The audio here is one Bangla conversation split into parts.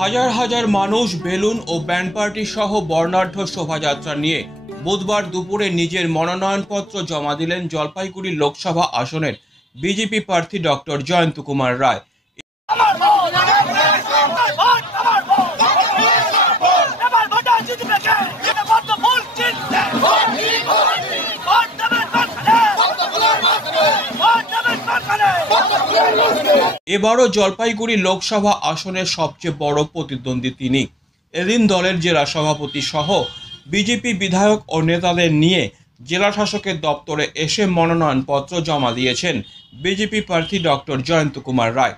হাজার হাজার মানুষ বেলুন ও ব্যান্ড পার্টি সহ বর্ণাঢ্য শোভাযাত্রা নিয়ে বুধবার দুপুরে নিজের মনোনয়নপত্র জমা দিলেন জলপাইগুড়ি লোকসভা আসনের বিজেপি প্রার্থী ডক্টর জয়ন্ত কুমার রায়। এবারও জলপাইগুড়ি লোকসভা আসনের সবচেয়ে বড় প্রতিদ্বন্দ্বী তিনি। এদিন দলের জেলা সভাপতি সহ বিজেপি বিধায়ক ও নেতাদের নিয়ে জেলা শাসকের দপ্তরে এসে মনোনয়নপত্র জমা দিয়েছেন বিজেপি প্রার্থী ডক্টর জয়ন্ত কুমার রায়।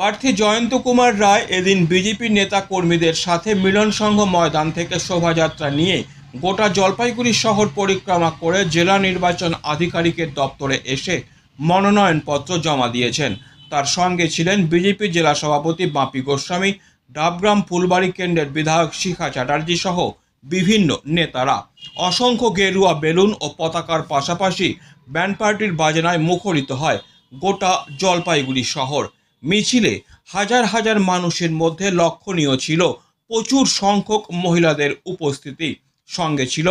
প্রার্থী জয়ন্ত কুমার রায় এদিন বিজেপি নেতা কর্মীদের সাথে মিলন সংঘ ময়দান থেকে শোভাযাত্রা নিয়ে গোটা জলপাইগুড়ি শহর পরিক্রমা করে জেলা নির্বাচন আধিকারিকের দপ্তরে এসে মনোনয়নপত্র জমা দিয়েছেন। তার সঙ্গে ছিলেন বিজেপি জেলা সভাপতি বাপি গোস্বামী, ডাবগ্রাম ফুলবাড়ি কেন্দ্রের বিধায়ক শিখা চ্যাটার্জি সহ বিভিন্ন নেতারা। অসংখ্য গেরুয়া বেলুন ও পতাকার পাশাপাশি ব্যান্ড পার্টির বাজনায় মুখরিত হয় গোটা জলপাইগুড়ি শহর। মিছিলে হাজার হাজার মানুষের মধ্যে লক্ষণীয় ছিল প্রচুর সংখ্যক মহিলাদের উপস্থিতি। সঙ্গে ছিল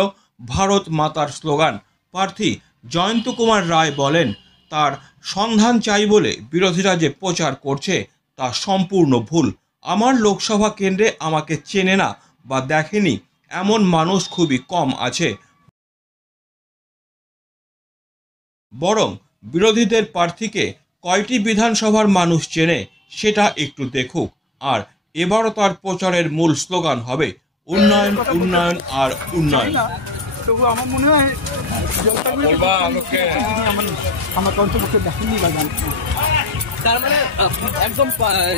ভারত মাতার স্লোগান। প্রার্থী জয়ন্ত কুমার রায় বলেন, তার সন্ধান চাই বলে বিরোধীরা যে প্রচার করছে তা সম্পূর্ণ ভুল। আমার লোকসভা কেন্দ্রে আমাকে চেনে না বা দেখেনি এমন মানুষ খুবই কম আছে, বরং বিরোধীদের প্রার্থীকে কয়টি বিধানসভার মানুষ চেনে সেটা একটু দেখুক। আর এবারও তার প্রচারের মূল স্লোগান হবে উন্নয়ন, উন্নয়ন আর উন্নয়ন। তবু আমার মনে হয় আমার কণ্ঠপক্ষে দেখেননি বা জানতেন। তার মানে একদম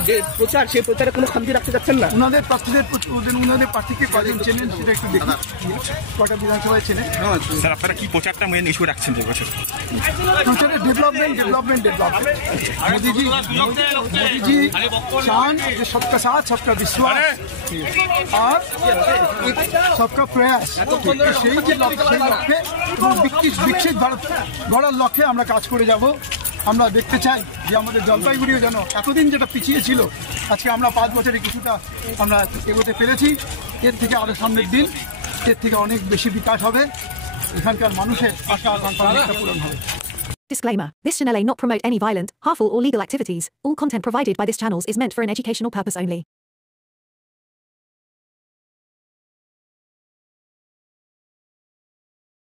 যে প্রচার, সেই প্রচারে কোনো খামতি রাখতে যাচ্ছেন না। ওনাদের প্রার্থীদের ওনাদের প্রার্থীকে কজন চেনেন সেটা একটু দেখুন। কটা বিধানসভায় চেনেন? স্যার, আপনারা কি প্রচারটা মেন ইস্যু রাখছেন যে বছর? প্রচারে ডেভেলপমেন্ট। মোদিজি চান যে সবকা সাথ, সবকা বিশ্বাস আর সবকা প্রয়াস। সেই যে লক্ষ্যে বিকশিত ভারত গড়ার লক্ষ্যে আমরা কাজ করে যাব। আমরা দেখতে চাই যে আমাদের জলপাইগুড়িও যেন এতদিন যেটা পিছিয়ে ছিল, আজকে আমরা 5 বছরে কিছুটা আমরা এগোতে পেরেছি। এর থেকে আরও সামনের দিন এর থেকে অনেক বেশি বিকাশ হবে, এখানকার মানুষের আশা আকাঙ্ক্ষা পূরণ হবে। Disclaimer. This channel may not promote any violent, harmful or legal activities. All content provided by this channel is meant for an educational purpose only.